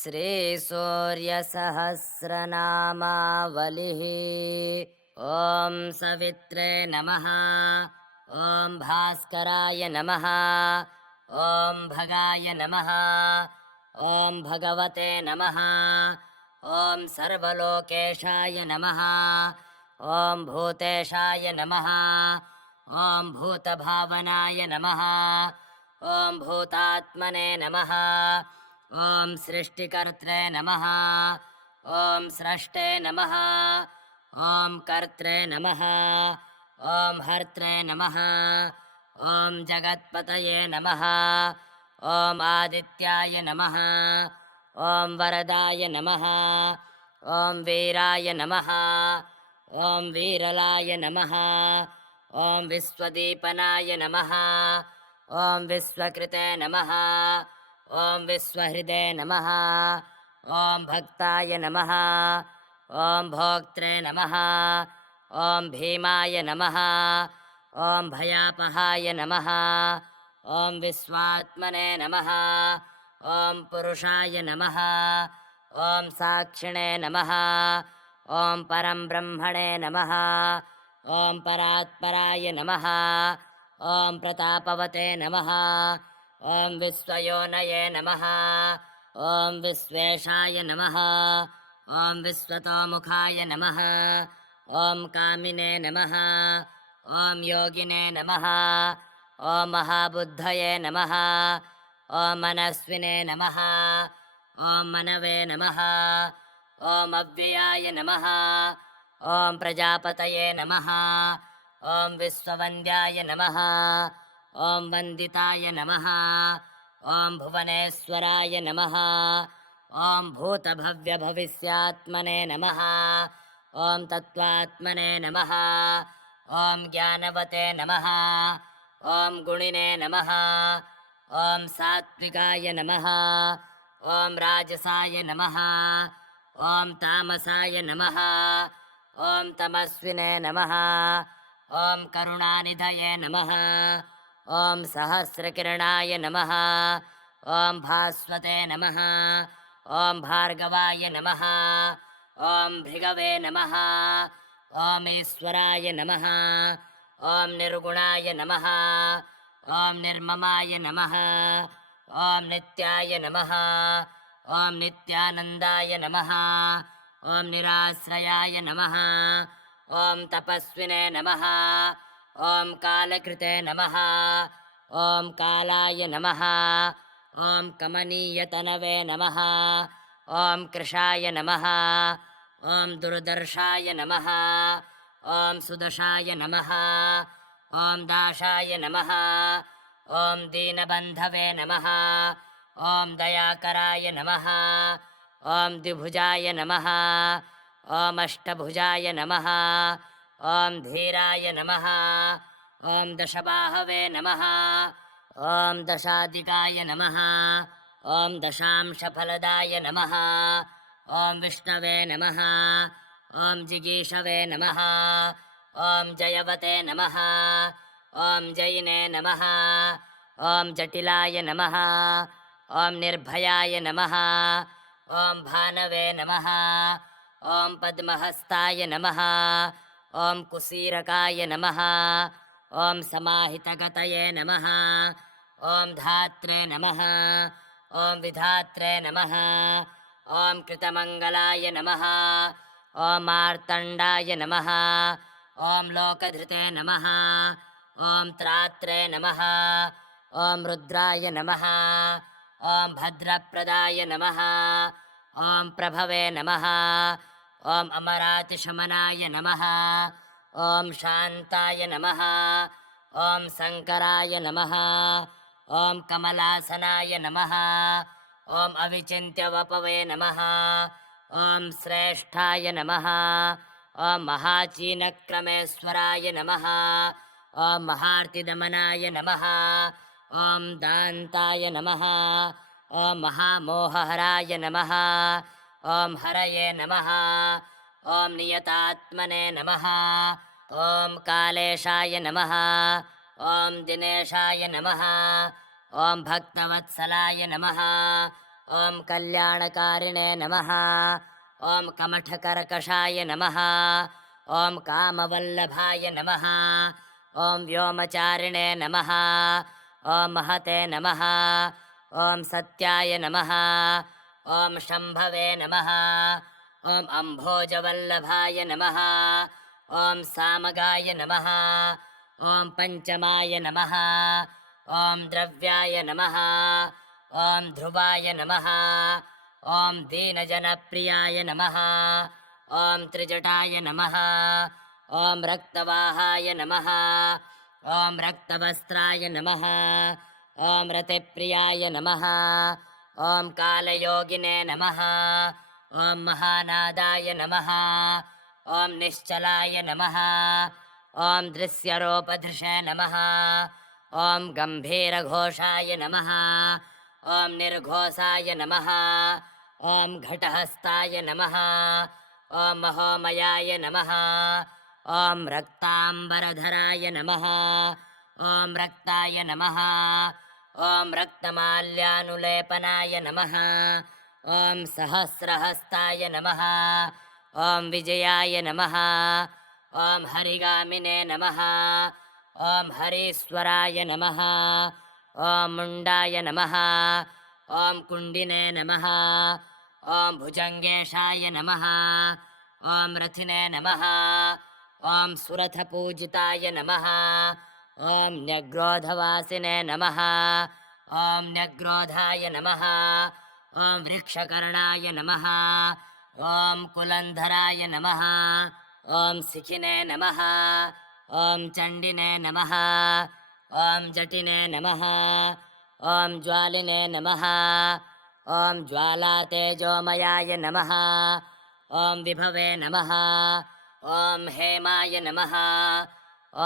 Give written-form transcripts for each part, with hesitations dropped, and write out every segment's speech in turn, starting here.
श्रीसूर्यसहस्रनामावलिः। ॐ सवित्रे नमः। ॐ भास्कराय नमः। ॐ भगाय नमः। ॐ भगवते नमः। ॐ सर्वलोकेशाय नमः। ॐ भूतेशाय नमः। ॐ भूतभावनाय नमः। ॐ भूतात्मने नमः। ॐ सृष्टिकर्त्रे नमः। ॐ स्रष्टे नमः। ॐ कर्त्रे नमः। ॐ हर्त्रे नमः। ॐ जगत्पतये नमः। ॐ आदित्याय नमः। ॐ वरदाय नमः। ॐ वीराय नमः। ॐ वीरलाय नमः। ॐ विश्वदीपनाय नमः। ॐ विश्वकृते नमः। ॐ विश्वहृदे नमः। ॐ भक्ताय नमः। ॐ भोक्त्रे नमः। ॐ भीमाय नमः। ॐ भयापहाय नमः। ॐ विश्वात्मने नमः। ॐ पुरुषाय नमः। ॐ साक्षिणे नमः। ॐ परं ब्रह्मणे नमः। ॐ परात्पराय नमः। ॐ प्रतापवते नमः। ॐ विश्वयोनये नमः। ॐ विश्वेशाय नमः। ॐ विश्वतोमुखाय नमः। ॐ कामिने नमः। ॐ योगिने नमः। ॐ महाबुद्धये नमः। ॐ मनस्विने नमः। ॐ मनवे नमः। ॐ अव्ययाय नमः। ॐ प्रजापतये नमः। ॐ विश्ववन्द्याय नमः। ॐ वन्दिताय नमः। ॐ भुवनेश्वराय नमः। ॐ भूतभव्यभविष्यात्मने नमः। ॐ तत्त्वात्मने नमः। ॐ ज्ञानवते नमः। ॐ गुणिने नमः। ॐ सात्विकाय नमः। ॐ राजसाय नमः। ॐ तामसाय नमः। ॐ तमस्विने नमः। ॐ करुणानिधये नमः। ॐ सहस्रकिरणाय नमः। ॐ भास्वते नमः। ॐ भार्गवाय नमः। ॐ भृगवे नमः। ॐ ईश्वराय नमः। ॐ निर्गुणाय नमः। ॐ निर्ममाय नमः। ॐ नित्याय नमः। ॐ नित्यानन्दाय नमः। ॐ निराश्रयाय नमः। ॐ तपस्विने नमः। ॐ कालकृते नमः। ॐ कालाय नमः। ॐ कमनीयतनवे नमः। ॐ कृशाय नमः। ॐ दुर्दर्शाय नमः। ॐ सुदशाय नमः। ॐ दाशाय नमः। ॐ दीनबन्धवे नमः। ॐ दयाकराय नमः। ॐ द्विभुजाय नमः। ॐ अष्टभुजाय नमः। ॐ धीराय नमः। ॐ दशबाहवे नमः। ॐ दशाधिकाय नमः। ॐ दशांशफलदाय नमः। ॐ विष्णवे नमः। ॐ जिगीषवे नमः। ॐ जयवते नमः। ॐ जयिने नमः। ॐ जटिलाय नमः। ॐ निर्भयाय नमः। ॐ भानवे नमः। ॐ पद्महस्ताय नमः। ॐ कुसीरकाय नमः। ॐ समाहितगतये नमः। ॐ धात्रे नमः। ॐ विधात्रे नमः। ॐ कृतमङ्गलाय नमः। ॐ मार्तण्डाय नमः। ॐ लोकधृते नमः। ॐ त्रात्रे नमः। ॐ रुद्राय नमः। ॐ भद्रप्रदाय नमः। ॐ प्रभवे नमः। ॐ अमरातिशमनाय नमः। ॐ शान्ताय नमः। ॐ शङ्कराय नमः। ॐ कमलासनाय नमः। ॐ अविचिन्त्यवपवे नमः। ॐ श्रेष्ठाय नमः। ॐ महाचीनक्रमेश्वराय नमः। ॐ महार्तिदमनाय नमः। ॐ दान्ताय नमः। ॐ महामोहहराय नमः। ॐ हरये नमः। ॐ नियतात्मने नमः। ॐ कालेशाय नमः। ॐ दिनेशाय नमः। ॐ भक्तवत्सलाय नमः। ॐ कल्याणकारिणे नमः ॐ कमठकर्कषाय नमः ॐ कामवल्लभाय नमः ॐ व्योमचारिणे नमः ॐ महते नमः ॐ सत्याय नमः ॐ शम्भवे नमः ॐ अम्भोजवल्लभाय नमः ॐ सामगाय नमः ॐ पञ्चमाय नमः ॐ द्रव्याय नमः ॐ ध्रुवाय नमः ॐ दीनजनप्रियाय नमः ॐ त्रिजटाय नमः ॐ रक्तवाहाय नमः ॐ रक्तवस्त्राय नमः ॐ रतिप्रियाय नमः ॐ कालयोगिने नमः ॐ महानादाय नमः ॐ निश्चलाय नमः ॐ दृश्यरूपधृषे नमः ॐ गम्भीरघोषाय नमः ॐ निर्घोषाय नमः ॐ घटहस्ताय नमः ॐ महोमयाय नमः ॐ रक्ताम्बरधराय नमः ॐ रक्ताय नमः ॐ रक्तमाल्यानुलेपनाय नमः ॐ सहस्रहस्ताय नमः ॐ विजयाय नमः ॐ हरिगामिने नमः ॐ हरीश्वराय नमः ॐ मुण्डाय नमः ॐ कुण्डिने नमः ॐ भुजङ्गेशाय नमः ॐ रथिने नमः ॐ सुरथपूजिताय नमः ॐ न्यग्रोधवासिने नमः ॐ न्यग्रोधाय नमः ॐ वृक्षकर्णाय नमः ॐ कुलन्धराय नमः ॐ शिखिने नमः ॐ चण्डिने नमः ॐ जटिने नमः ॐ ज्वालिने नमः ॐ ज्वालातेजोमयाय नमः ॐ विभवे नमः ॐ हेमाय नमः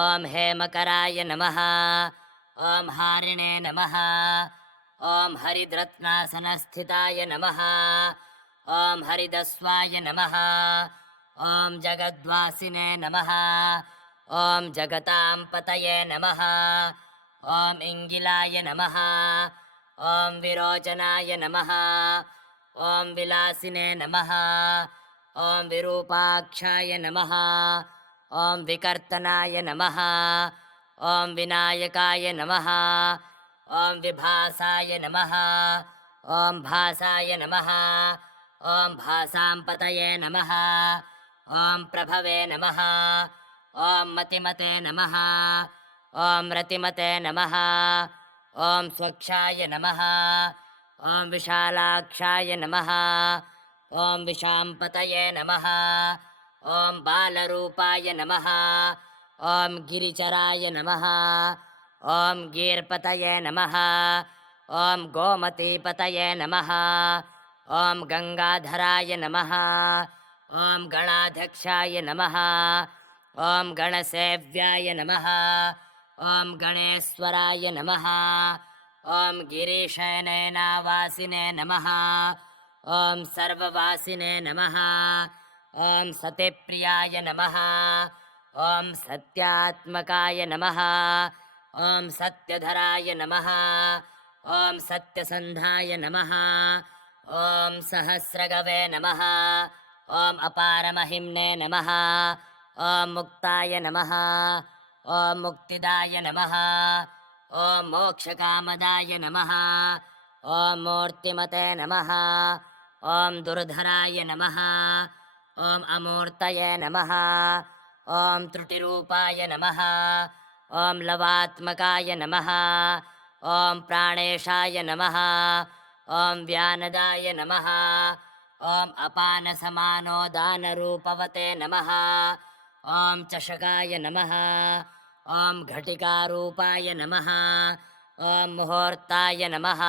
ॐ हेमकराय नमः ॐ हारिणे नमः ॐ हरिद्रत्नासनस्थिताय नमः ॐ हरिदस्वाय नमः ॐ जगद्वासिने नमः ॐ जगतां पतये नमः ॐ इङ्गिलाय नमः ॐ विरोचनाय नमः ॐ विलासिने नमः ॐ विरूपाक्षाय नमः ॐ विकर्तनाय नमः ॐ विनायकाय नमः ॐ विभासाय नमः ॐ भासाय नमः ॐ भासां पतये नमः ॐ प्रभवे नमः ॐ मतिमते नमः ॐ रतिमते नमः ॐ स्वक्षाय नमः ॐ विशालाक्षाय नमः ॐ विशाम्पतये नमः ॐ बालरूपाय नमः ॐ गिरिचराय नमः ॐ गीर्पतये नमः ॐ गोमतीपतये नमः ॐ गङ्गाधराय नमः ॐ गणाध्यक्षाय नमः ॐ गणसेव्याय नमः ॐ गणेश्वराय नमः ॐ गिरीशयनेनावासिने नमः ॐ सर्ववासिने नमः ॐ सतिप्रियाय नमः ॐ सत्यात्मकाय नमः ॐ सत्यधराय नमः ॐ सत्यसन्धाय नमः ॐ सहस्रगवे नमः ॐ अपारमहिम्ने नमः ॐ मुक्ताय नमः ॐ मुक्तिदाय नमः ॐ मोक्षकामदाय नमः ॐ मूर्तिमते नमः ॐ दुर्धराय नमः ॐ अमूर्तये नमः ॐ त्रुटिरूपाय नमः ॐ लवात्मकाय नमः ॐ प्राणेशाय नमः ॐ व्यानदाय नमः ॐ अपानसमानोदानरूपवते नमः ॐ चषकाय नमः ॐ घटिकारूपाय नमः ॐ मुहूर्ताय नमः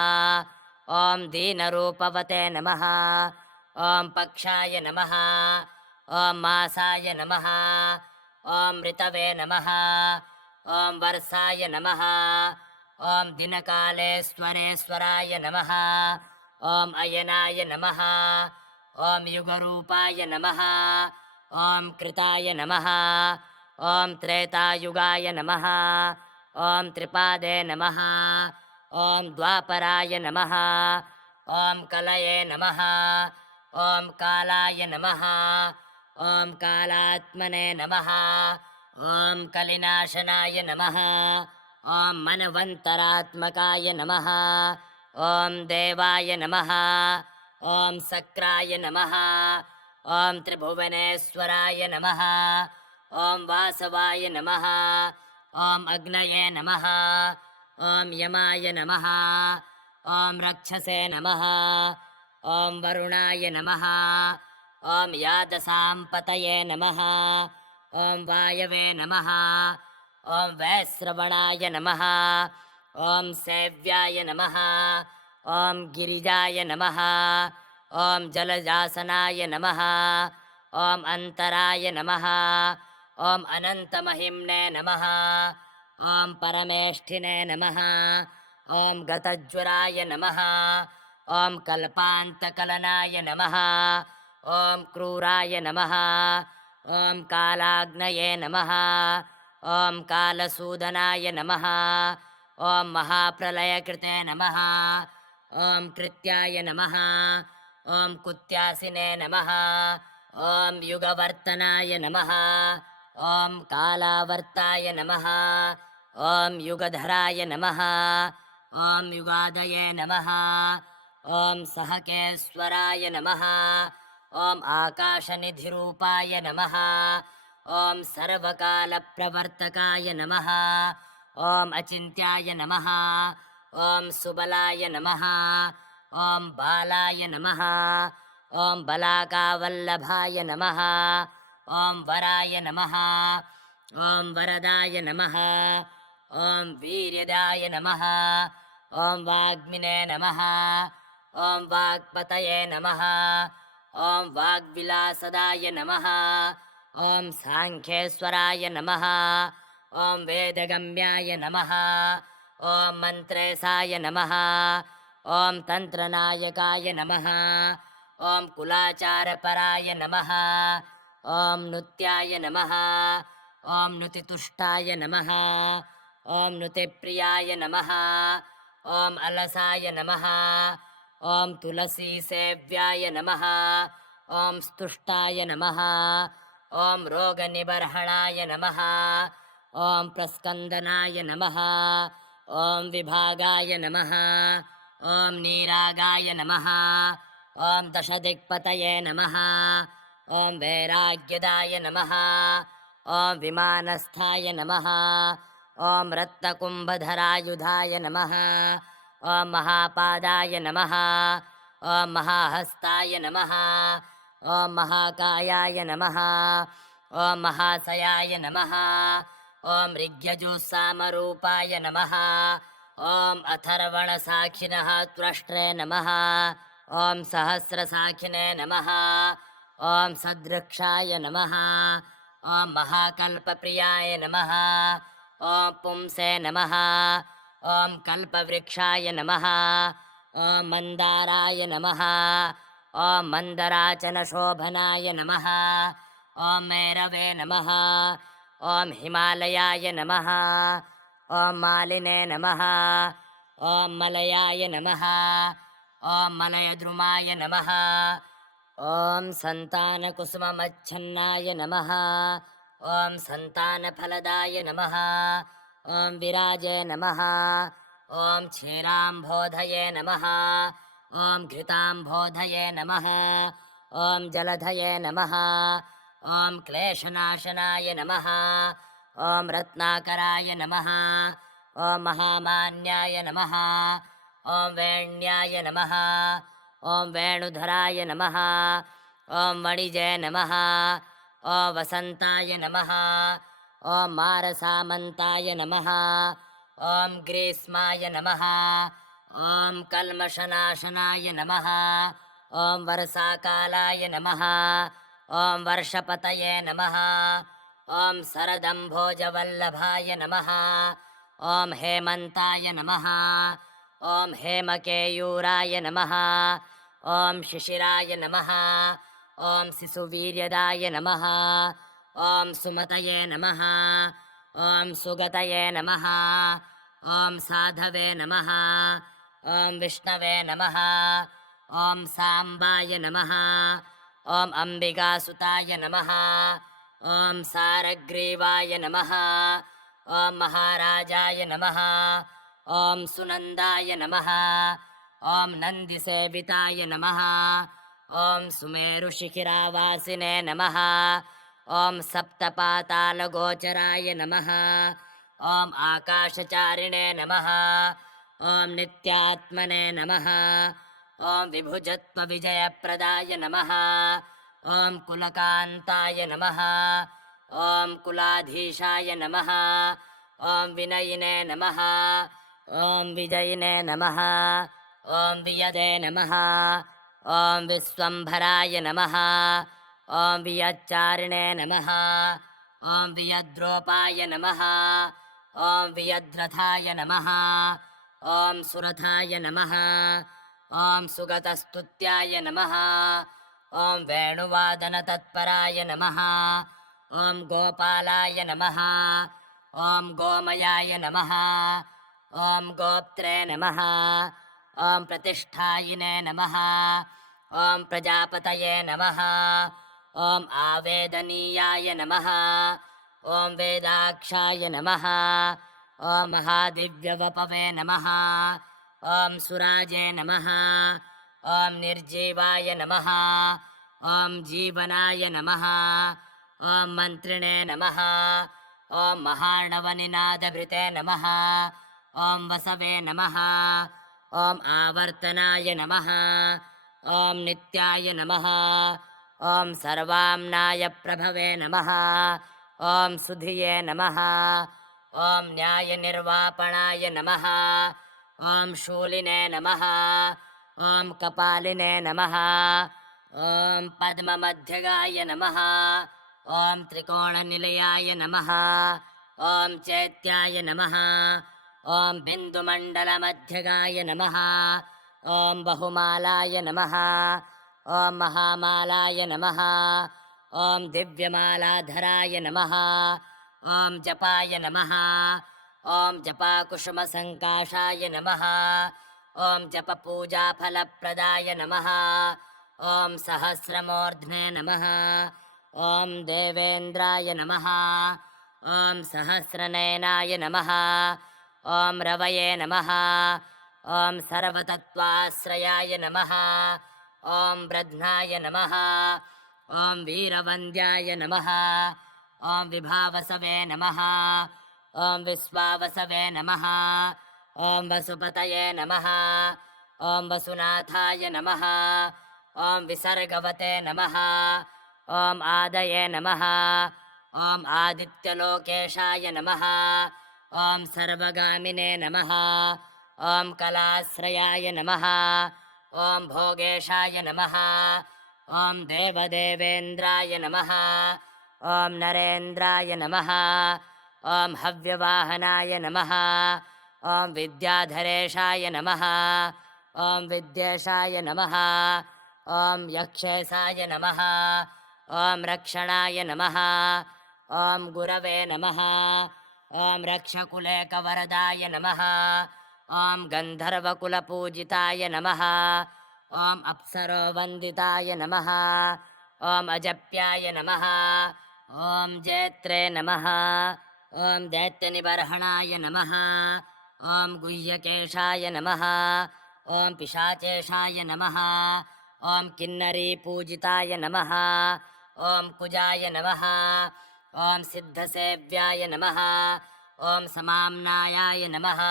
ॐ दीनरूपवते नमः ॐ पक्षाय नमः ॐ मासाय नमः ॐ ऋतवे नमः ॐ वर्षाय नमः ॐ दिनकालेश्वरेश्वराय नमः ॐ अयनाय नमः ॐ युगरूपाय नमः ॐ कृताय नमः ॐ त्रेतायुगाय नमः ॐ त्रिपादे नमः ॐ द्वापराय नमः ॐ कलये नमः ॐ कालाय नमः ॐ कालात्मने नमः ॐ कलिनाशनाय नमः ॐ मनवन्तरात्मकाय नमः ॐ देवाय नमः ॐ सक्राय नमः ॐ त्रिभुवनेश्वराय नमः ॐ वासवाय नमः ॐ अग्नये नमः ॐ यमाय नमः ॐ रक्षसे नमः ॐ वरुणाय नमः ॐ यादसाम्पतये नमः ॐ वायवे नमः ॐ वैश्रवणाय नमः ॐ सेव्याय नमः ॐ गिरिजाय नमः ॐ जलजासनाय नमः ॐ अन्तराय नमः ॐ अनन्तमहिम्ने नमः ॐ परमेष्ठिने नमः ॐ गतज्वराय नमः ॐ कल्पान्तकलनाय नमः ॐ क्रूराय नमः ॐ कालाग्नये नमः ॐ कालसूदनाय नमः ॐ महाप्रलयकृते नमः ॐ कृत्याय नमः ॐ कुत्यासिने नमः ॐ युगवर्तनाय नमः ॐ कालावर्ताय नमः ॐ युगधराय नमः ॐ युगादये नमः ॐ सहकेश्वराय नमः ॐ आकाशनिधिरूपाय नमः ॐ सर्वकालप्रवर्तकाय नमः ॐ अचिन्त्याय नमः ॐ सुबलाय नमः ॐ बालाय नमः ॐ बलाकावल्लभाय नमः ॐ वराय नमः ॐ वरदाय नमः ॐ वीर्यदाय नमः ॐ वाग्मिने नमः ॐ वाग्पतये नमः ॐ वाग्विलासदाय नमः ॐ साङ्ख्येश्वराय नमः ॐ वेदगम्याय नमः ॐ मन्त्रेशाय नमः ॐ तन्त्रनायकाय नमः ॐ कुलाचारपराय नमः ॐ नुत्याय नमः ॐ नुतितुष्टाय नमः ॐ नुतिप्रियाय नमः ॐ अलसाय नमः ॐ तुलसीसेव्याय नमः ॐ स्तुष्टाय नमः ॐ रोगनिबर्हणाय नमः ॐ प्रस्कन्दनाय नमः ॐ विभागाय नमः ॐ नीरागाय नमः ॐ दशदिक्पतये नमः ॐ वैराग्यदाय नमः ॐ विमानस्थाय नमः ॐ रत्नकुम्भधरायुधाय नमः ॐ महापादाय नमः ॐ महाहस्ताय नमः ॐ महाकायाय नमः ॐ महाशयाय नमः ॐ ऋग्यजुस्सामरूपाय नमः ॐ अथर्वणसाक्षिणः त्वष्ट्रे नमः ॐ सहस्रसाक्षिणे नमः ॐ सदृक्षाय नमः ॐ महाकल्पप्रियाय नमः ॐ पुंसे नमः ॐ कल्पवृक्षाय नमः ॐ मन्दाराय नमः ॐ मन्दराचनशोभनाय नमः ॐ मैरवे नमः ॐ हिमालयाय नमः ॐ मालिने नमः ॐ मलयाय नमः ॐ मलयद्रुमाय नमः ॐ सन्तानकुसुममच्छन्नाय नमः ॐ सन्तानफलदाय नमः ॐ विराजे नमः ॐ क्षीराम्भोधये नमः ॐ घृताम्भोधये नमः ॐ जलधये नमः ॐ क्लेशनाशनाय नमः ॐ रत्नाकराय नमः ॐ महामान्याय नमः ॐ वेण्याय नमः ॐ वेणुधराय नमः ॐ वणिजे नमः ॐ वसन्ताय नमः ॐ मारसामन्ताय नमः ॐ ग्रीष्माय नमः ॐ कल्मषनाशनाय नमः ॐ वर्षाकालाय नमः ॐ वर्षपतये नमः ॐ शरदम्भोजवल्लभाय नमः ॐ हेमन्ताय नमः ॐ हेमकेयूराय नमः ॐ शिशिराय नमः ॐ शिशुवीर्यदाय नमः ॐ सुमतये नमः ॐ सुगतये नमः ॐ साधवे नमः ॐ विष्णवे नमः। ॐ साम्बाय नमः। ॐ अम्बिकासुताय नमः। ॐ सारग्रीवाय नमः। ॐ महाराजाय नमः। ॐ सुनन्दाय नमः। ॐ नन्दिसेविताय नमः। ॐ सुमेरुशिखिरावासिने नमः। ॐ सप्तपातालगोचराय नमः। ॐ आकाशचारिणे नमः। ॐ नित्यात्मने नमः। ॐ विभुजत्वविजयप्रदाय नमः। ॐ कुलकान्ताय नमः। ॐ कुलाधीशाय नमः। ॐ विनयिने नमः। ॐ विजयिने नमः। ॐ वियदे नमः। ॐ विश्वम्भराय नमः। ॐ वियच्चारिणे नमः। ॐ वियद्रोपाय नमः। ॐ वियद्रथाय नमः। ॐ सुरथाय नमः। ॐ सुगतस्तुत्याय नमः। ॐ वेणुवादनतत्पराय नमः। ॐ गोपालाय नमः। ॐ गोमयाय नमः। ॐ गोप्त्रे नमः। ॐ प्रतिष्ठायिने नमः। ॐ प्रजापतये नमः। ॐ आवेदनीयाय नमः। ॐ वेदाक्षाय नमः। ॐ महादिव्यवपवे नमः। ॐ सुराजे नमः। ॐ निर्जीवाय नमः। ॐ जीवनाय नमः। ॐ मन्त्रिणे नमः। ॐ महार्णवनिनादभृते नमः। ॐ वसवे नमः। ॐ आवर्तनाय नमः। ॐ नित्याय नमः। ॐ सर्वाम्नाय प्रभवे नमः। ॐ सुधिये नमः। ॐ न्यायनिर्वापणाय नमः। ॐ शूलिने नमः। ॐ कपालिने नमः। ॐ पद्ममध्यगाय नमः। ॐ त्रिकोणनिलयाय नमः। ॐ चैत्याय नमः। ॐ बिन्दुमण्डलमध्यगाय नमः। ॐ बहुमालाय नमः। ॐ महामालाय नमः। ॐ दिव्यमालाधराय नमः। ॐ जपाय नमः। ॐ जपाकुसुमसङ्काशाय नमः। ॐ जपपूजाफलप्रदाय नमः। ॐ सहस्रमूर्ध्ने नमः। ॐ देवेन्द्राय नमः। ॐ सहस्रनयनाय नमः। ॐ रवये नमः। ॐ सर्वतत्त्वाश्रयाय नमः। ॐ ब्रध्नाय नमः। ॐ वीरवन्द्याय नमः। ॐ विभावसवे नमः। ॐ विश्वावसवे नमः। ॐ वसुपतये नमः। ॐ वसुनाथाय नमः। ॐ विसर्गवते नमः। ॐ आदये नमः। ॐ आदित्यलोकेशाय नमः। ॐ सर्वगामिने नमः। ॐ कलाश्रयाय नमः। ॐ भोगेशाय नमः। ॐ देवदेवेन्द्राय नमः। ॐ नरेन्द्राय नमः। ॐ हव्यवाहनाय नमः। ॐ विद्याधरेशाय नमः। ॐ विद्येशाय नमः। ॐ यक्षेशाय नमः। ॐ रक्षणाय नमः। ॐ गुरवे नमः। ॐ रक्षकुलेकवरदाय नमः। ॐ गन्धर्वकुलपूजिताय नमः। ॐ अप्सरोवन्दिताय नमः। ॐ अजप्याय नमः। ॐ जेत्रे नमः। ॐ दैत्यनिबर्हणाय नमः। ॐ गुह्यकेशाय नमः। ॐ पिशाचेशाय नमः। ॐ किन्नरीपूजिताय नमः। ॐ कुजाय नमः। ॐ सिद्धसेव्याय नमः। ॐ समाम्नायाय नमः।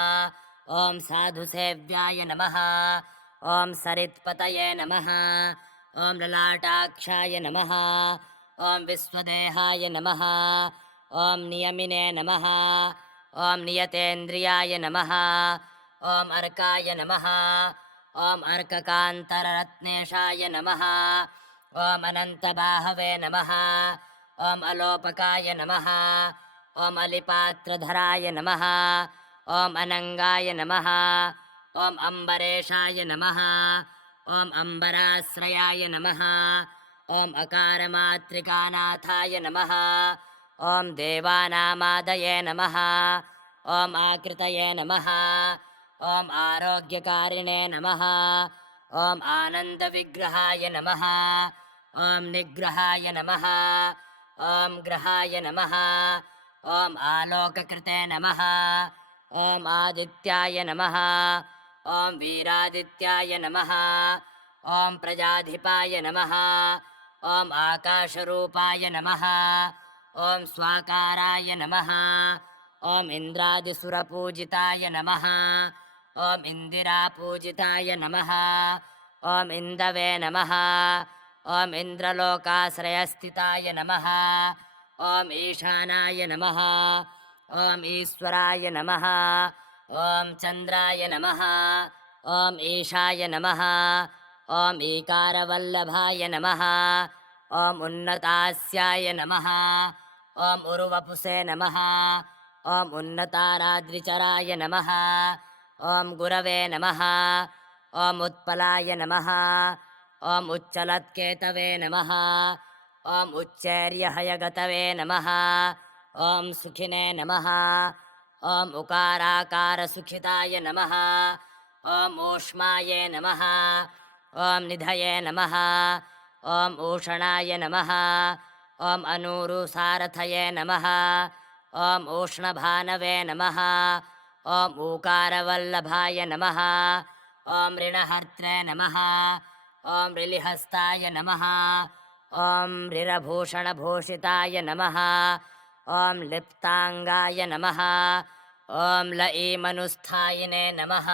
ॐ साधुसेव्याय नमः। ॐ सरित्पतये नमः। ॐ ललाटाक्षाय नमः। ॐ विश्वदेहाय नमः। ॐ नियमिने नमः। ॐ नियतेन्द्रियाय नमः। ॐ अर्काय नमः। ॐ अर्ककान्तररत्नेशाय नमः। ॐ अनन्तबाहवे नमः। ॐ अलोपकाय नमः। ॐ अलिपात्रधराय नमः। ॐ अनङ्गाय नमः। ॐ अम्बरेशाय नमः। ॐ अम्बराश्रयाय नमः। ॐ अकारमातृकानाथाय नमः। ॐ देवानामादये नमः। ॐ आकृतये नमः। ॐ आरोग्यकारिणे नमः ॐ आनन्दविग्रहाय नमः ॐ निग्रहाय नमः ॐ ग्रहाय नमः ॐ आलोककृते नमः ॐ आदित्याय नमः ॐ वीरादित्याय नमः ॐ प्रजाधिपाय नमः ॐ आकाशरूपाय नमः ॐ स्वाकाराय नमः ॐ इन्द्रादिसुरपूजिताय नमः ॐ इन्दिरापूजिताय नमः ॐ इन्दवे नमः ॐ इन्द्रलोकाश्रयस्थिताय नमः ॐ ईशानाय नमः ॐ ईश्वराय नमः ॐ चन्द्राय नमः ॐ ईशाय नमः ॐ ईकारवल्लभाय नमः ॐ उन्नतास्याय नमः ॐ उर्वपुसे नमः ॐ उन्नताराद्रिचराय नमः ॐ गुरवे नमः ॐ उत्पलाय नमः ॐ उच्चलत्केतवे नमः ॐ उच्चैर्यहयगतवे नमः ॐ सुखिने नमः ॐ उकाराकारसुखिताय नमः ॐ ऊष्माय नमः ॐ निधये नमः ॐ ऊषणाय नमः ॐ अनूरुसारथये नमः ॐ ऊष्णभानवे नमः ॐ ऊकारवल्लभाय नमः ॐ ऋणहर्त्रे नमः ॐ ऋलिहस्ताय नमः ॐ ऋरभूषणभूषिताय नमः ॐ लिप्ताङ्गाय नमः ॐ लईमनुस्थायिने नमः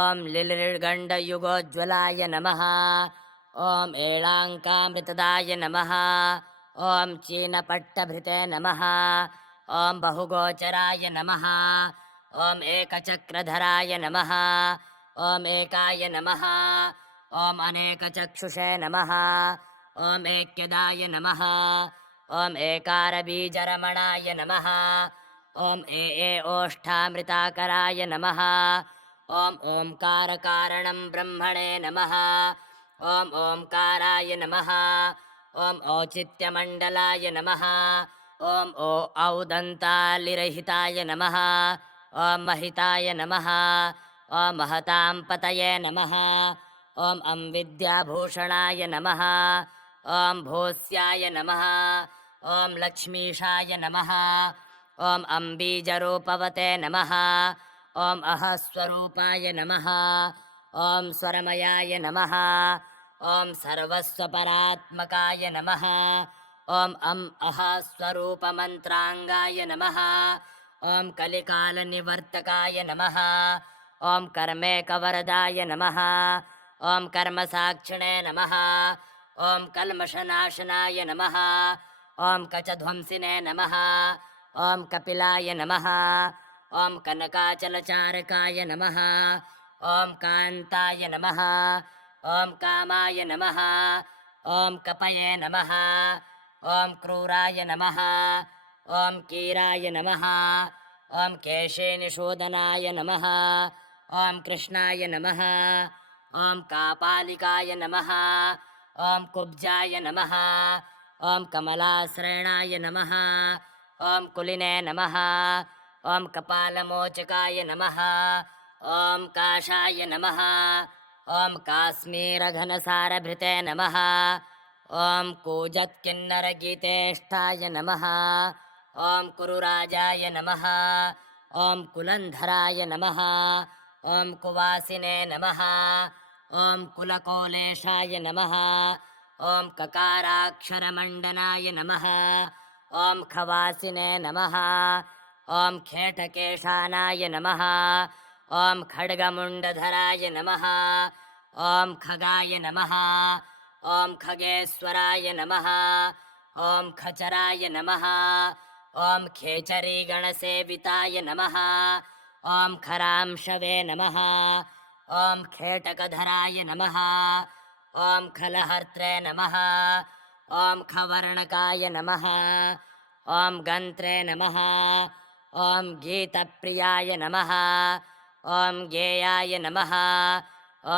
ॐ लिलिर्गण्डयुगोज्ज्वलाय नमः ॐ एळाङ्कामृतदाय नमः ॐ चीनपट्टभृते नमः ॐ बहुगोचराय नमः ॐ एकचक्रधराय नमः ॐ एकाय नमः ॐ अनेकचक्षुषे नमः ॐ ऐक्यदाय नमः ॐ एकारबीजरमणाय नमः ॐ ओष्ठामृताकराय नमः ॐ ओंकारकारणं ब्रह्मणे नमः ॐ ओंकाराय नमः ॐ औचित्यमण्डलाय नमः ॐ औदन्तालिरहिताय नमः ॐ महिताय नमः ॐ महतां पतये नमः ॐ विद्याभूषणाय नमः ॐ भूस्याय नमः ॐ लक्ष्मीशाय नमः ॐ अम्बीजरूपवते नमः ॐ अहस्वरूपाय नमः ॐ स्वरमयाय नमः ॐ सर्वस्वपरात्मकाय नमः ॐ अहस्वरूपमन्त्राङ्गाय नमः ॐ कलिकालनिवर्तकाय नमः ॐ कर्मेकवरदाय नमः ॐ कर्मसाक्षिणे नमः ॐ कल्मषनाशनाय नमः ॐ कचध्वंसिने नमः ॐ कपिलाय नमः ॐ कनकाचलचारकाय नमः ॐ कान्ताय नमः ॐ कामाय नमः ॐ कपये नमः ॐ क्रूराय नमः ॐ कीराय नमः ॐ केशेनिषूदनाय नमः ॐ कृष्णाय नमः ॐ कापालिकाय नमः ॐ कुब्जाय नमः ॐ कमलाश्रयणाय नमः ॐ कुलिने नमः ॐ कपालमोचकाय नमः ॐ काशाय नमः ॐ काश्मीरघनसारभृते नमः ॐ कूजत्किन्नरगीतेष्ठाय नमः ॐ कुरुराजाय नमः ॐ कुलन्धराय नमः ॐ कुवासिने नमः ॐ कुलकोलेशाय नमः ॐ ककाराक्षरमण्डनाय नमः ॐ खवासिने नमः ॐ खेटकेशानाय नमः ॐ खड्गमुण्डधराय नमः ॐ खगाय नमः ॐ खगेश्वराय नमः ॐ खचराय नमः ॐ खेचरीगणसेविताय नमः ॐ खरांशवे नमः ॐ खेटकधराय नमः ॐ खलहर्त्रे नमः ॐ खवर्णकाय नमः ॐ गन्त्रे नमः ॐ गीतप्रियाय नमः ॐ गेयाय नमः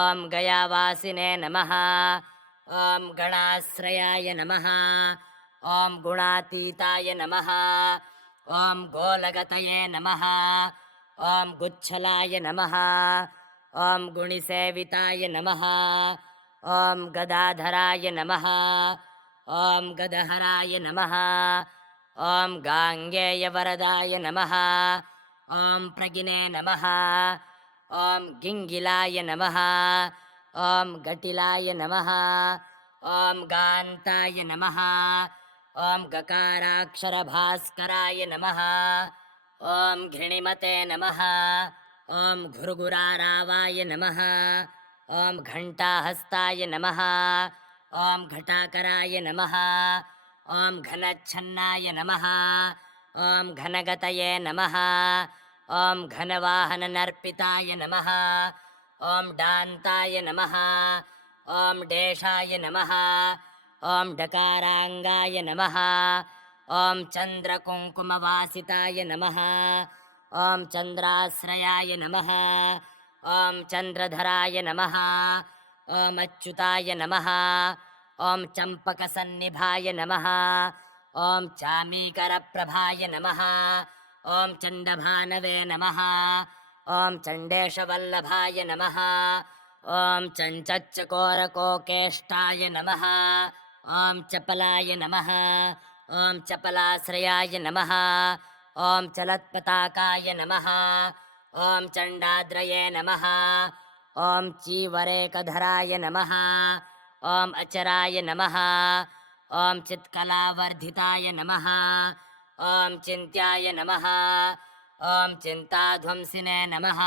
ॐ गयावासिने नमः ॐ गणाश्रयाय नमः ॐ गुणातीताय नमः ॐ गोलगतये नमः ॐ गुच्छलाय नमः ॐ गुणिसेविताय नमः ॐ गदाधराय नमः ॐ गदहराय नमः ॐ गाङ्गेयवरदाय नमः ॐ प्रगिने नमः ॐ गिङ्गिलाय नमः ॐ गटिलाय नमः ॐ गान्ताय नमः ॐ गकाराक्षरभास्कराय नमः ॐ घृणिमते नमः ॐ घुरुगुरारावाय नमः ॐ घण्टाहस्ताय नमः ॐ घटाकराय नमः ॐ घनच्छन्नाय नमः ॐ घनगतये नमः ॐ घनवाहननर्पिताय नमः ॐ डान्ताय नमः ॐ डेशाय नमः ॐ डकाराङ्गाय नमः ॐ चन्द्रकुङ्कुमवासिताय नमः ॐ चन्द्राश्रयाय नमः ॐ चन्द्रधराय नमः ॐ अच्युताय नमः ॐ चम्पकसन्निभाय नमः ॐ चामीकरप्रभाय नमः ॐ चण्डभानवे नमः ॐ चण्डेशवल्लभाय नमः ॐ चञ्चच्चकोरकोकेष्टाय नमः ॐ चपलाय नमः ॐ चपलाश्रयाय नमः ॐ चलत्पताकाय नमः ॐ चण्डाद्रये नमः ॐ चीवरेकधराय नमः ॐ अचराय नमः ॐ चित्कलावर्धिताय नमः ॐ चिन्त्याय नमः ॐ चिन्ताध्वंसिने नमः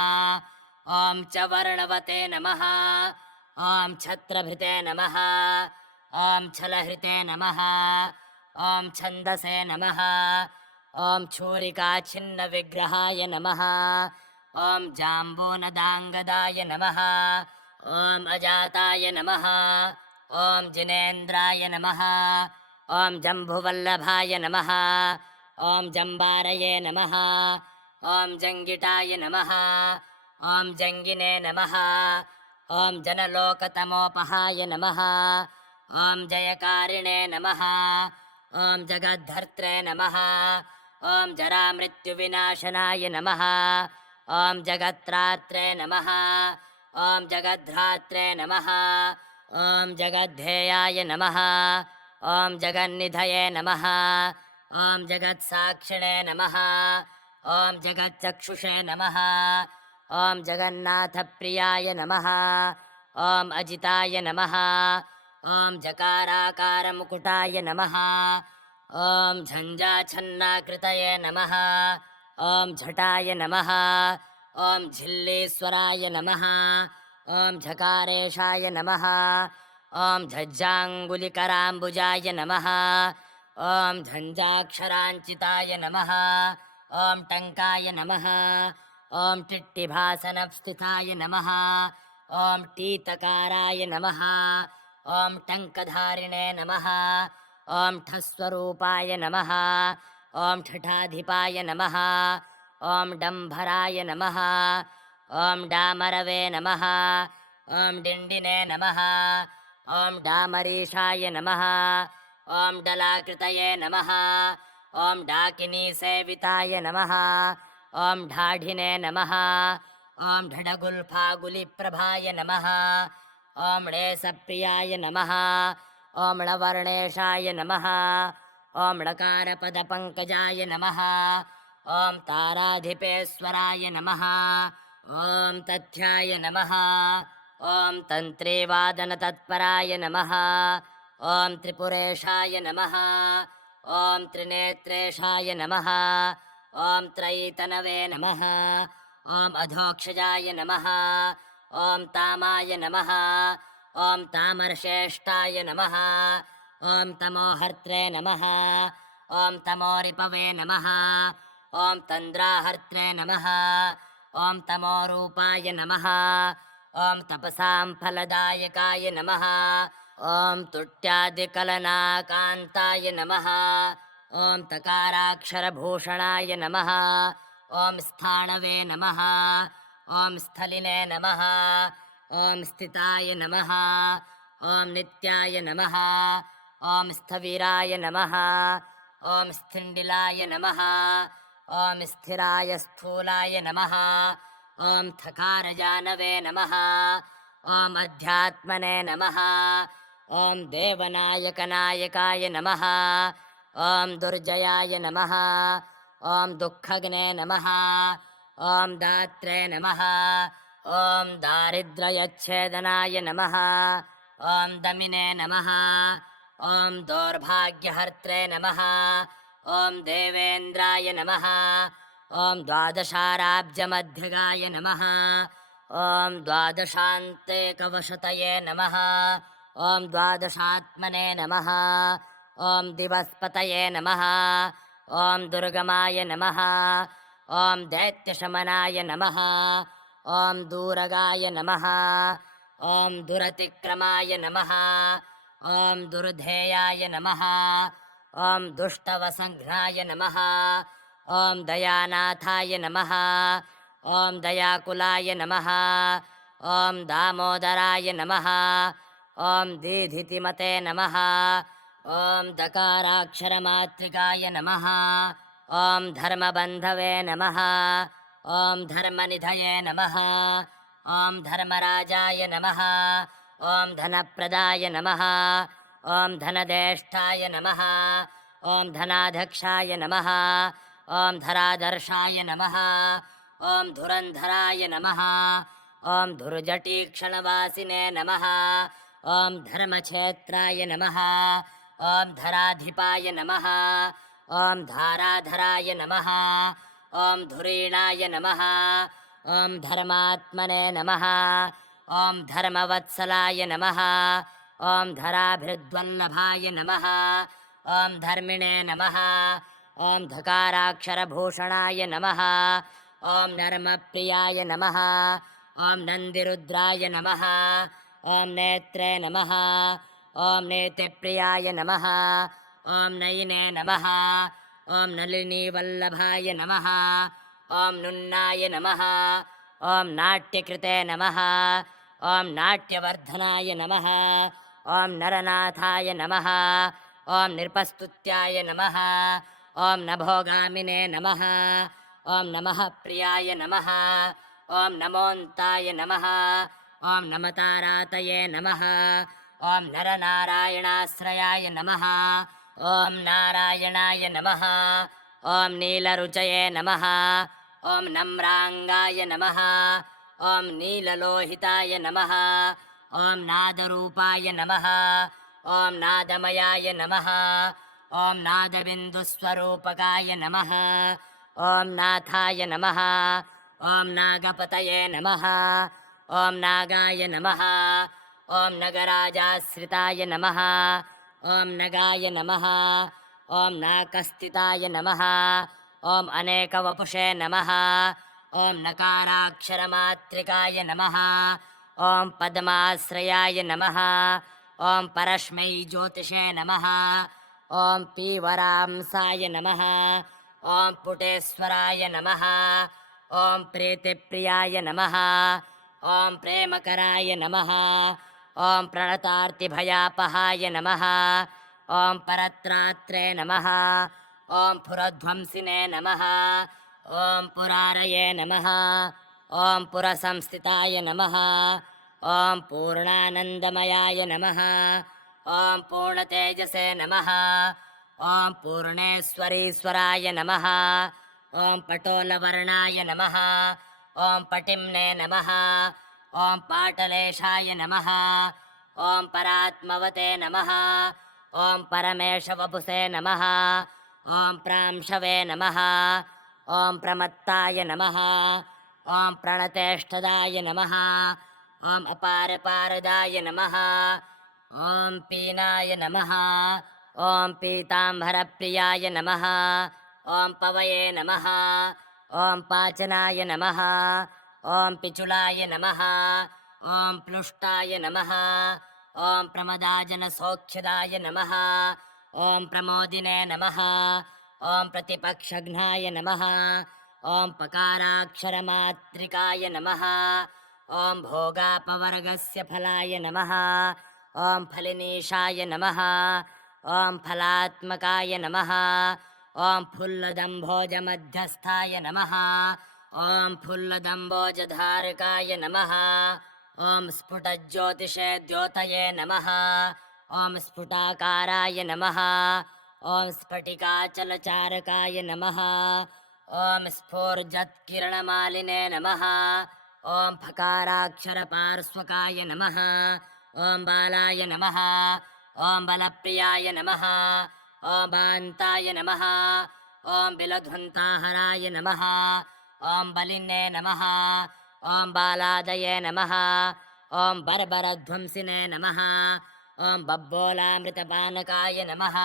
ॐ च वर्णवते नमः ॐ छत्रभृते नमः ॐ छलहृते नमः ॐ छन्दसे नमः ॐ छूरिकाछिन्नविग्रहाय नमः ॐ जाम्बूनदाङ्गदाय नमः ॐ अजाताय नमः ॐ जिनेन्द्राय नमः ॐ जम्बुवल्लभाय नमः ॐ जम्बारये नमः ॐ जङ्गिटाय नमः ॐ जङ्गिने नमः ॐ जनलोकतमोपहाय नमः ॐ जयकारिणे नमः ॐ जगद्धर्त्रे नमः ॐ जरामृत्युविनाशनाय नमः ॐ जगत्रात्रे नमः ॐ जगद्धात्रे नमः ॐ जगद्धेयाय नमः ॐ जगन्निधये नमः ॐ जगत्साक्षिणे नमः ॐ जगच्चक्षुषे नमः ॐ जगन्नाथप्रियाय नमः ॐ अजिताय नमः ॐ जकाराकारमुकुटाय नमः ॐ झञ्झाछन्नाकृतये नमः ॐ झटाय नमः ॐ झिल्लीश्वराय नमः ॐ झकारेशाय नमः ॐ झज्जाङ्गुलिकराम्बुजाय नमः ॐ झञ्झाक्षराञ्चिताय नमः ॐ टङ्काय नमः ॐ टिट्टिभासनस्थिताय नमः ॐ टीतकाराय नमः ॐ टङ्कधारिणे नमः ॐ ठस्वरूपाय नमः ॐ ठठाधिपाय नमः ॐ डम्भराय नमः ॐ डामरवे नमः ॐ डिण्डिने नमः ॐ डामरीशाय नमः ॐ डलाकृतये नमः ॐ डाकिनीसेविताय नमः ॐ ढाढिने नमः ॐ ढढगुल्फागुलिप्रभाय नमः ॐ णेसप्रियाय नमः ॐ णवर्णेशाय नमः ॐ णकारपदपङ्कजाय नमः ॐ ताराधिपेश्वराय नमः ॐ तथ्याय नमः ॐ तन्त्रीवादनतत्पराय नमः ॐ त्रिपुरेशाय नमः ॐ त्रिनेत्रेशाय नमः ॐ त्रयीतनवे नमः ॐ अधोक्षजाय नमः ॐ तामाय नमः ॐ तामरश्रेष्ठाय नमः ॐ तमोहर्त्रे नमः ॐ तमोरिपवे नमः ॐ तन्द्राहर्त्रे नमः ॐ तमोरूपाय नमः ॐ तपसां फलदायकाय नमः ॐ तुट्यादिकलनाकान्ताय नमः ॐ तकाराक्षरभूषणाय नमः ॐ स्थाणवे नमः ॐ स्थलिने नमः ॐ स्थिताय नमः ॐ नित्याय नमः ॐ स्थविराय नमः ॐ स्थिण्डिलाय नमः ॐ स्थिराय स्थूलाय नमः ॐ थकारजानवे नमः ॐ अध्यात्मने नमः ॐ देवनायकनायकाय नमः ॐ दुर्जयाय नमः ॐ दुःखग्ने नमः ॐ दात्रे नमः ॐ दारिद्र्यच्छेदनाय नमः ॐ दमिने नमः ॐ दौर्भाग्यहर्त्रे नमः ॐ देवेन्द्राय नमः ॐ द्वादशाराब्जमध्यगाय नमः ॐ द्वादशान्तेकवशतये नमः ॐ द्वादशात्मने नमः ॐ दिवस्पतये नमः ॐ दुर्गमाय नमः ॐ दैत्यशमनाय नमः ॐ दूरगाय नमः ॐ दुरतिक्रमाय नमः ॐ दुर्धेयाय नमः ॐ दुष्टवसङ्घ्नाय नमः ॐ दयानाथाय नमः ॐ दयाकुलाय नमः ॐ दामोदराय नमः ॐ दीधितिमते नमः ॐ दकाराक्षरमातृकाय नमः ॐ धर्मबन्धवे नमः ॐ धर्मनिधये नमः ॐ धर्मराजाय नमः ॐ धनप्रदाय नमः ॐ धनदेष्टाय नमः ॐ धनाध्यक्षाय नमः ॐ धरादर्शाय नमः ॐ धुरन्धराय नमः ॐ धुर्जटीक्षणवासिने नमः ॐ धर्मक्षेत्राय नमः ॐ धराधिपाय नमः ॐ धाराधराय नमः ॐ धुरीणाय नमः ॐ धर्मात्मने नमः ॐ धर्मवत्सलाय नमः ॐ धराभिर्द्वल्लभाय नमः ॐ धर्मिणे नमः ॐ धकाराक्षरभूषणाय नमः ॐ नर्मप्रियाय नमः ॐ नन्दिरुद्राय नमः ॐ नेत्रे नमः ॐ नेतिप्रियाय नमः ॐ नयिने नमः ॐ नलिनीवल्लभाय नमः ॐ नुन्नाय नमः ॐ नाट्यकृते नमः ॐ नाट्यवर्धनाय नमः ॐ नरनाथाय नमः ॐ नृपस्तुत्याय नमः ॐ नभोगामिने नमः ॐ नमः प्रियाय नमः ॐ नमोन्ताय नमः ॐ नमतारातये नमः ॐ नरनारायणाश्रयाय नमः ॐ नारायणाय नमः ॐ नीलरुचये नमः ॐ नम्राङ्गाय नमः ॐ नीललोहिताय नमः ॐ नादरूपाय नमः ॐ नादमयाय नमः ॐ नादबिन्दुस्वरूपकाय नमः ॐ नाथाय नमः ॐ नागपतये नमः ॐ नागाय नमः ॐ नगराजाश्रिताय नमः ॐ नगाय नमः ॐ नाकस्थिताय नमः ॐ अनेकवपुषे नमः ॐ नकाराक्षरमातृकाय नमः ॐ पद्माश्रयाय नमः ॐ परस्मै ज्योतिषे नमः ॐ पीवरांसाय नमः ॐ पुटेश्वराय नमः ॐ प्रीतिप्रियाय नमः ॐ प्रेमकराय नमः ॐ प्रणतार्तिभयापहाय नमः ॐ परत्रात्रे नमः ॐ पुरध्वंसिने नमः ॐ पुरारये नमः ॐ पुरसंस्थिताय नमः ॐ पूर्णानन्दमयाय नमः ॐ पूर्णतेजसे नमः ॐ पूर्णेश्वरीश्वराय नमः ॐ पटोलवर्णाय नमः ॐ पटिम्ने नमः ॐ पाटलेशाय नमः ॐ परात्मवते नमः ॐ परमेशवपुषे नमः ॐ प्रांशवे नमः ॐ प्रमत्ताय नमः ॐ प्रणतेष्टदाय नमः ॐ अपारपारदाय नमः ॐ पीनाय नमः ॐ पीताम्बरप्रियाय नमः ॐ पवये नमः ॐ पाचनाय नमः ॐ पिचुलाय नमः ॐ प्लुष्टाय नमः ॐ प्रमदाजनसौख्यदाय नमः ॐ प्रमोदिने नमः ॐ प्रतिपक्षघ्नाय नमः ॐ पकाराक्षरमातृकाय नमः ॐ भोगापवर्गस्य फलाय नमः ॐ फलिनीशाय नमः ॐ फलात्मकाय नमः ॐ फुल्लदम्भोजमध्यस्थाय नमः ॐ फुल्लदम्भोजधारकाय नमः ॐ स्फुटज्योतिषे द्योतये नमः ॐ स्फुटाकाराय नमः ॐ स्फटिकाचलचारकाय नमः ॐ स्फोर्जत्किरणमालिने नमः ॐ फकाराक्षरपार्श्वकाय नमः ॐ बालाय नमः ॐ बलप्रियाय नमः ॐ बान्ताय नमः ॐ बिलध्वन्ताहराय नमः ॐ बलिने नमः ॐ बालादये नमः ॐ बर्बरध्वंसिने नमः ॐ बब्बोलामृतपानकाय नमः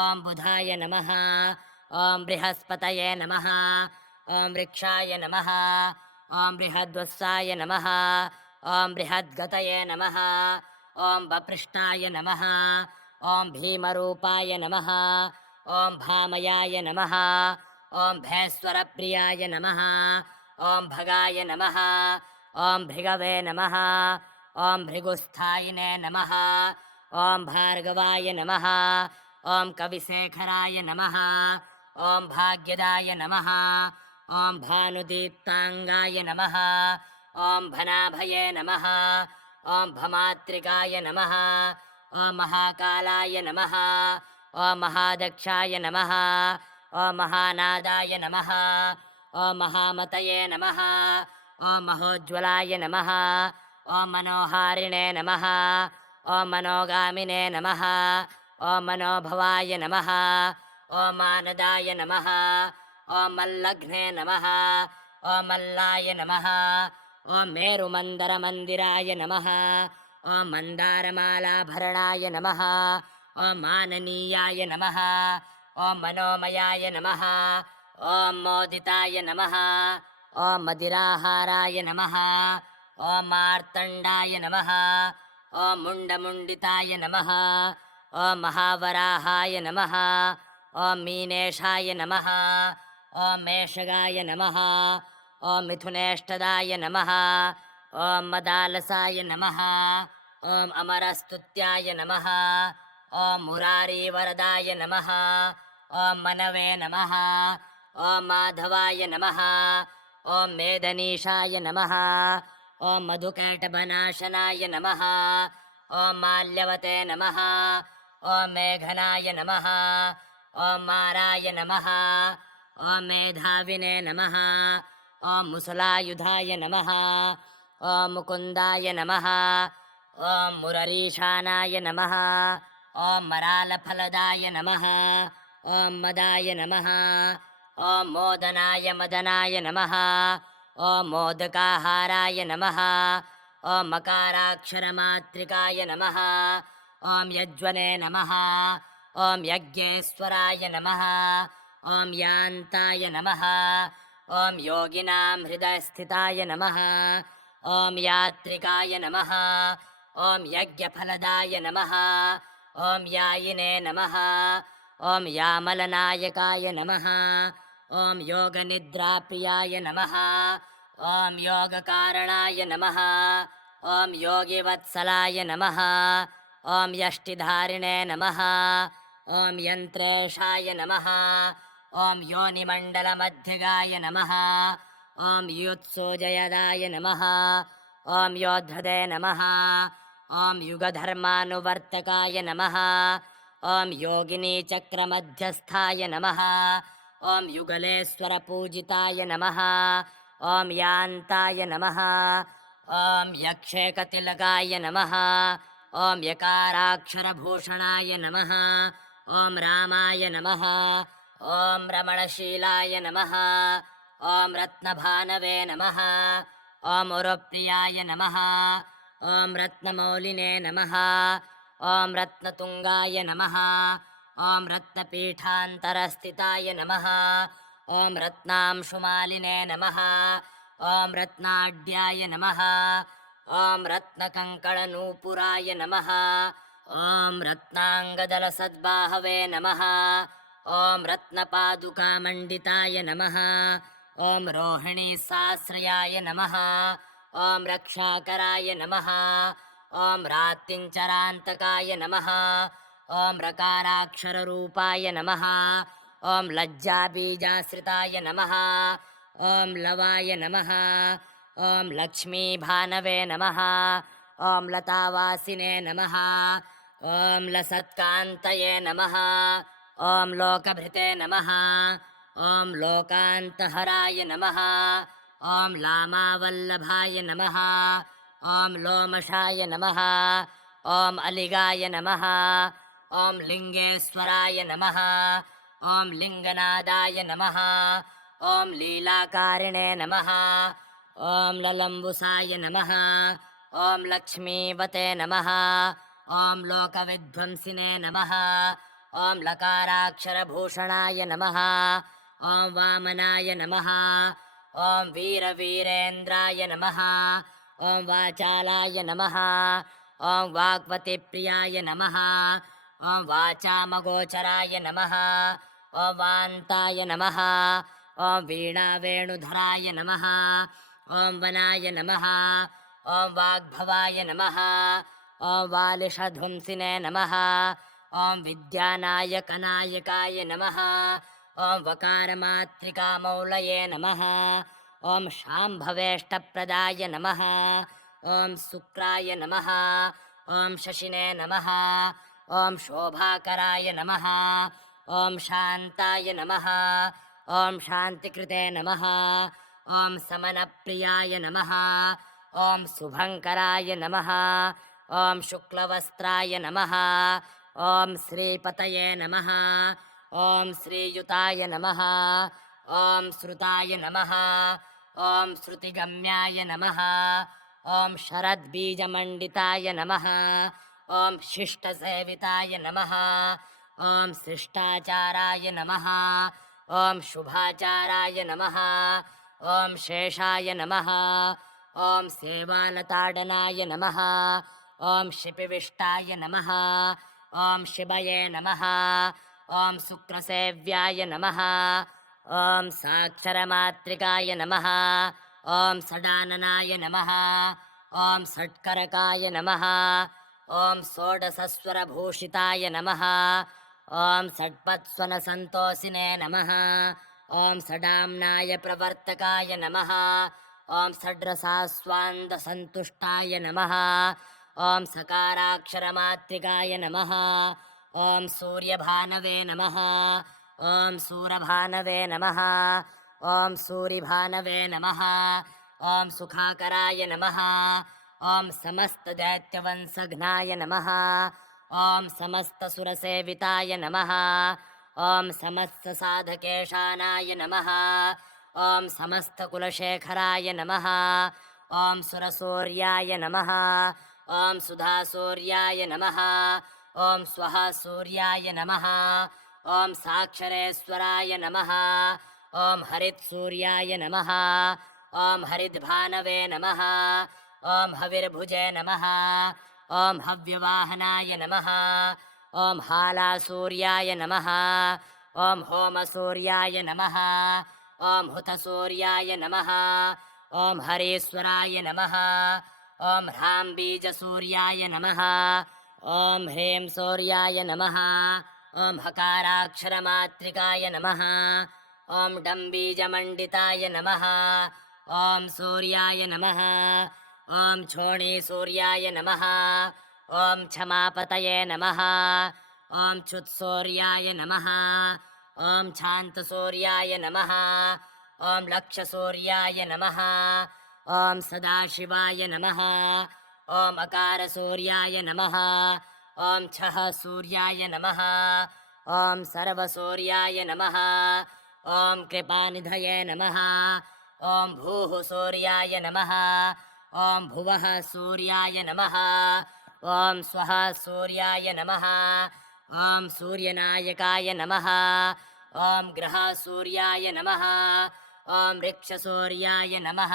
ॐ बुधाय नमः ॐ बृहस्पतये नमः ॐ वृक्षाय नमः ॐ बृहद्वत्साय नमः ॐ बृहद्गतये नमः ॐ बपृष्ठाय नमः ॐ भीमरूपाय नमः ॐ भामयाय नमः ॐ भैश्वरप्रियाय नमः ॐ भगाय नमः ॐ भृगवे नमः ॐ भृगुस्थायिने नमः ॐ भार्गवाय नमः ॐ कविशेखराय नमः ॐ भाग्यदाय नमः ॐ भानुदीप्ताङ्गाय नमः ॐ भनाभये नमः ॐ भमात्रिकाय नमः ॐ महाकालाय नमः ॐ महादक्षाय नमः ॐ महानादाय नमः ॐ महामतये नमः ॐ महोज्ज्वलाय नमः ॐ मनोहारिणे नमः ॐ मनोगामिने नमः ॐ मनोभवाय नमः ॐ मानदाय नमः ॐ मल्लघ्ने नमः ॐ मल्लाय नमः ॐ मेरुमन्दरमन्दिराय नमः ॐ मन्दारमालाभरणाय नमः ॐ माननीयाय नमः ॐ मनोमयाय नमः ॐ मोदिताय नमः ॐ मदिराहाराय नमः ॐ मार्तण्डाय नमः ॐ मुण्डमुण्डिताय नमः ॐ महावराहाय नमः ॐ मीनेशाय नमः ॐ मेषगाय नमः ॐ मिथुनेष्टदाय नमः ॐ मदालसाय नमः ॐ अमरस्तुत्याय नमः ॐ मुरारीवरदाय नमः ॐ मनवे नमः ॐ माधवाय नमः ॐ मेदनीशाय नमः ॐ मधुकैटभनाशनाय नमः ॐ माल्यवते नमः ॐ मेघनाय नमः ॐ माराय नमः ॐ मेधाविने नमः ॐ मुसलायुधाय नमः ॐ मुकुन्दाय नमः ॐ मुररीशानाय नमः ॐ मरालफलदाय नमः ॐ मदाय नमः ॐ मोदनाय मदनाय नमः ॐ मोदकाहाराय नमः ॐ मकाराक्षरमात्रिकाय नमः ॐ यज्वने नमः ॐ यज्ञेश्वराय नमः ॐ यान्ताय नमः ॐ योगिनां हृदयस्थिताय नमः ॐ यात्रिकाय नमः ॐ यज्ञफलदाय नमः ॐ यायिने नमः ॐ यामलनायकाय नमः ॐ योगनिद्राप्रियाय नमः ॐ योगकारणाय नमः ॐ योगिवत्सलाय नमः ॐ यष्टिधारिणे नमः ॐ यन्त्रेशाय नमः ॐ योनिमण्डलमध्यगाय नमः ॐ युत्सोजयदाय नमः ॐ योद्धदे नमः ॐ युगधर्मानुवर्तकाय नमः ॐ योगिनीचक्रमध्यस्थाय नमः ॐ युगलेश्वरपूजिताय नमः ॐ यान्ताय नमः ॐ यक्षेकतिलकाय नमः ॐ यकाराक्षरभूषणाय नमः ॐ रामाय नमः ॐ रमणशीलाय नमः ॐ रत्नभानवे नमः ॐ उरुप्रियाय नमः ॐ रत्नमौलिने नमः ॐ रत्नतुङ्गाय नमः ॐ रत्नपीठान्तरस्थिताय नमः ॐ रत्नांशुमालिने नमः ॐ रत्नाढ्याय नमः ॐ रत्नकङ्कणनूपुराय नमः ॐ रत्नाङ्गदलसद्बाहवे नमः ॐ रत्नपादुकामण्डिताय नमः ॐ रोहिणीसाश्रयाय नमः ॐ रक्षाकराय नमः ॐ रात्रिञ्चरान्तकाय नमः ॐ रकाराक्षररूपाय नमः ॐ लज्जाबीजाश्रिताय नमः ॐ लवाय नमः ॐ लक्ष्मीभानवे नमः ॐ लतावासिने नमः ॐ लसत्कान्तये नमः ॐ लोकभृते नमः ॐ लोकान्तहराय नमः ॐ लामावल्लभाय नमः ॐ लोमशाय नमः ॐ अलिगाय नमः ॐ लिङ्गेश्वराय नमः ॐ लिङ्गनादाय नमः ॐ लीलाकारिणे नमः ॐ ललम्बुसाय नमः ॐ लक्ष्मीवते नमः ॐ लोकविध्वंसिने नमः ॐ लकाराक्षरभूषणाय नमः ॐ वामनाय नमः ॐ वीरवीरेन्द्राय नमः ॐ वाचालाय नमः ॐ वाग्वतीप्रियाय नमः ॐ वाचामगोचराय नमः ॐ वान्ताय नमः ॐ वीणावेणुधराय नमः ॐ वनाय नमः ॐ वाग्भवाय नमः ॐ वालिषध्वंसिने नमः ॐ विद्यानायकनायकाय नमः ॐ वकारमातृकामौलये नमः ॐ शाम्भवेष्टप्रदाय नमः ॐ शुक्राय नमः ॐ शशिने नमः ॐ शोभाकराय नमः ॐ शान्ताय नमः ॐ शान्तिकृते नमः ॐ समनप्रियाय नमः ॐ शुभङ्कराय नमः ॐ शुक्लवस्त्राय नमः ॐ श्रीपतये नमः ॐ श्रीयुताय नमः ॐ श्रुताय नमः ॐ श्रुतिगम्याय नमः ॐ शरद्बीजमण्डिताय नमः ॐ शिष्टसेविताय नमः ॐ शिष्टाचाराय नमः ॐ शुभाचाराय नमः ॐ शेषाय नमः ॐ सेवालताडनाय नमः ॐ शिपिविष्टाय नमः ॐ शिवये नमः ॐ शुक्रसेव्याय नमः ॐ साक्षरमातृकाय नमः ॐ सडाननाय नमः ॐ षट्करकाय नमः ॐ षोडशस्वरभूषिताय नमः ॐ षट्पत्स्वनसन्तोषिने नमः ॐ सडाम्नाय प्रवर्तकाय नमः ॐ षड्रसास्वान्दसन्तुष्टाय नमः ॐ सकाराक्षरमातृकाय नमः ॐ सूर्यभानवे नमः ॐ सूरभानवे नमः ॐ सूरिभानवे नमः ॐ सुखाकराय नमः ॐ समस्तदैत्यवंशघ्नाय नमः ॐ समस्तसुरसेविताय नमः ॐ समस्तसाधकेशानाय नमः ॐ समस्तकुलशेखराय नमः ॐ सुरसूर्याय नमः ॐ सुधासूर्याय नमः ॐ स्वः सूर्याय नमः ॐ साक्षरेश्वराय नमः ॐ हरित्सूर्याय नमः ॐ हरिद्भानवे नमः ॐ हविर्भुजे नमः ॐ हव्यवाहनाय नमः ॐ हालासूर्याय नमः ॐ होमसूर्याय नमः ॐ हुतसूर्याय नमः ॐ हरीश्वराय नमः ॐ ह्राम्बीजसूर्याय नमः ॐ ह्रीं सूर्याय नमः ॐ हकाराक्षरमातृकाय नमः ॐ डम्बीजमण्डिताय नमः ॐ सूर्याय नमः ॐ क्षोणीसूर्याय नमः ॐ क्षमापतये नमः ॐ च्युत्सूर्याय नमः ॐ शान्तसूर्याय नमः ॐ लक्षसूर्याय नमः ॐ सदाशिवाय नमः ॐ अकारसूर्याय नमः ॐ छः सूर्याय नमः ॐ सर्वसूर्याय नमः ॐ कृपानिधये नमः ॐ भूः सूर्याय नमः ॐ भुवः सूर्याय नमः ॐ स्वः सूर्याय नमः ॐ सूर्यनायकाय नमः ॐ ग्रहसूर्याय नमः ॐ वृक्षसूर्याय नमः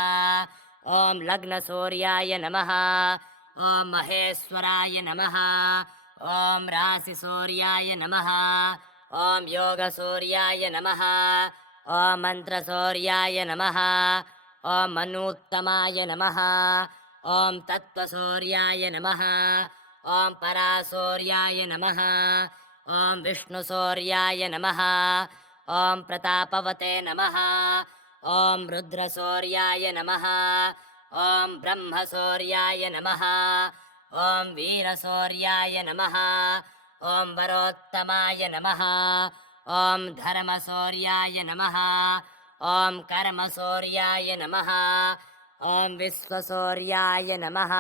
ॐ लग्नसूर्याय नमः ॐ महेश्वराय नमः ॐ राशिसूर्याय नमः ॐ योगसूर्याय नमः ॐ मन्त्रसूर्याय नमः ॐ मनूत्तमाय नमः ॐ तत्त्वसूर्याय नमः ॐ परासूर्याय नमः ॐ विष्णुसूर्याय नमः ॐ प्रतापवते नमः ॐ रुद्रशौर्याय नमः ॐ ब्रह्मशौर्याय नमः ॐ वीरशौर्याय नमः ॐ वरोत्तमाय नमः ॐ धर्मशौर्याय नमः ॐ कर्मशौर्याय नमः ॐ विश्वशौर्याय नमः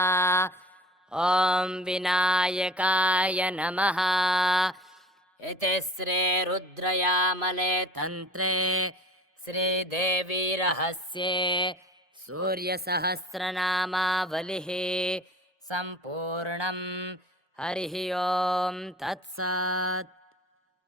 ॐ विनायकाय नमः इति श्रीरुद्रयामले तन्त्रे श्रीदेवी रहस्ये सूर्यसहस्रनामावलिः सम्पूर्णं हरिः ॐ तत्सत्।